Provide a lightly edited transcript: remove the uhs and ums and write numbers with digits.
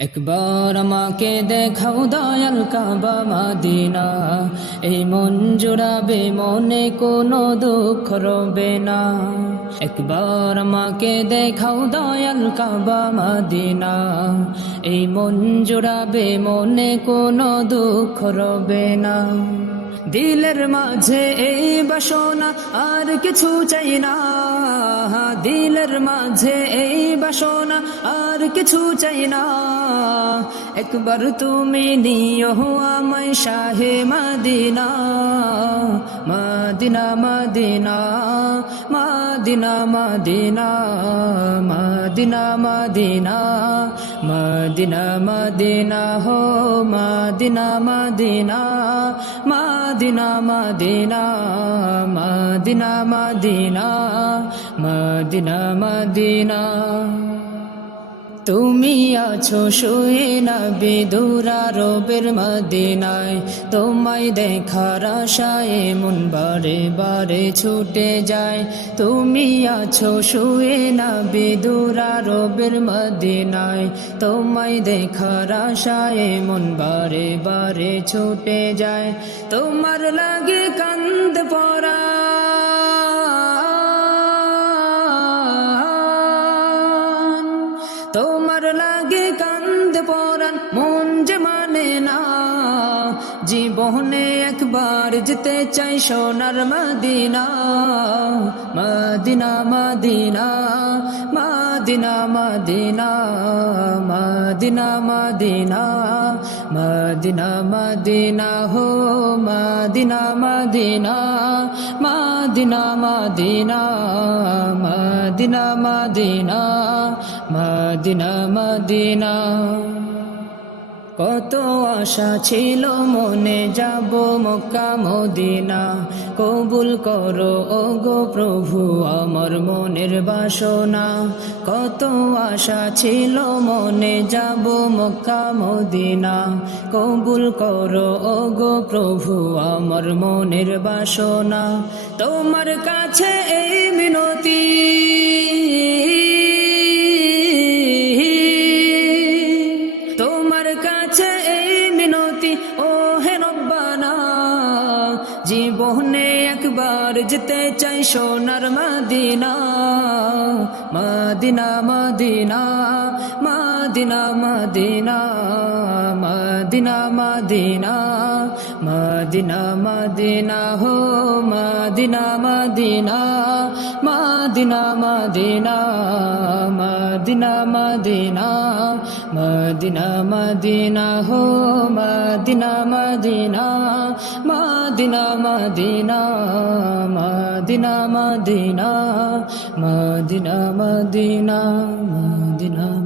একবার আমাকে দেখাও দয়াল কাবা মদিনা, এই মন জুড়াবে মনে কোনো দুঃখ রবে না। একবার আমাকে দেখাও দয়াল কাবা মদিনা, এই মন জুড়াবে মনে কোনো দুঃখ রবে না। দিলের মাঝে এই বাসনা আর কিছু চাই না, দিলের মাঝে এই বাসনা আর কিছু চাই না। একবার তুমি নিও আমায় শাহে Medina, Medina Medina Medina Medina Medina Medina Medina Medina হো Medina Medina Medina Medina Medina Medina Medina Medina. তুমি আছো শুয়ে নবী দুরারবের মদিনায়, তোমায় দেখার আশায় মন বারে বারে ছুটে যায়। তুমি আছো শুয়ে নবী দুরারবের মদিনায়, তোমায় দেখার আশায় মন বারে বারে ছুটে যায়। তোমার লাগে কান্দ পড়া, তোমার লাগে কান্দ পরাণ মন যে মানে না। জীবনে একবার যেতে চাই সোনার Medina, Medina Medina Medina Medina Medina Medina Medina Medina হো Medina Medina Medina Medina Medina Medina Medina Medina. কত আশা ছিল মনে যাব মক্কা মদিনা, কবুল করো ওগো প্রভু আমার মনের বাসনা। কত আশা ছিল মনে যাব মক্কা মদিনা, কবুল করো ওগো প্রভু আমার মনের বাসনা। তোমার কাছে এই মিনতি, ও হে রব্বানা, জীবনে একবার যেতে চাই সোনার Medina, Medina Medina Medina Medina Medina Medina Medina Medina হো Medina Medina Medina Medina Medina Medina Medina Medina হো Medina Medina Medina Medina Medina Medina Medina Medina Medina.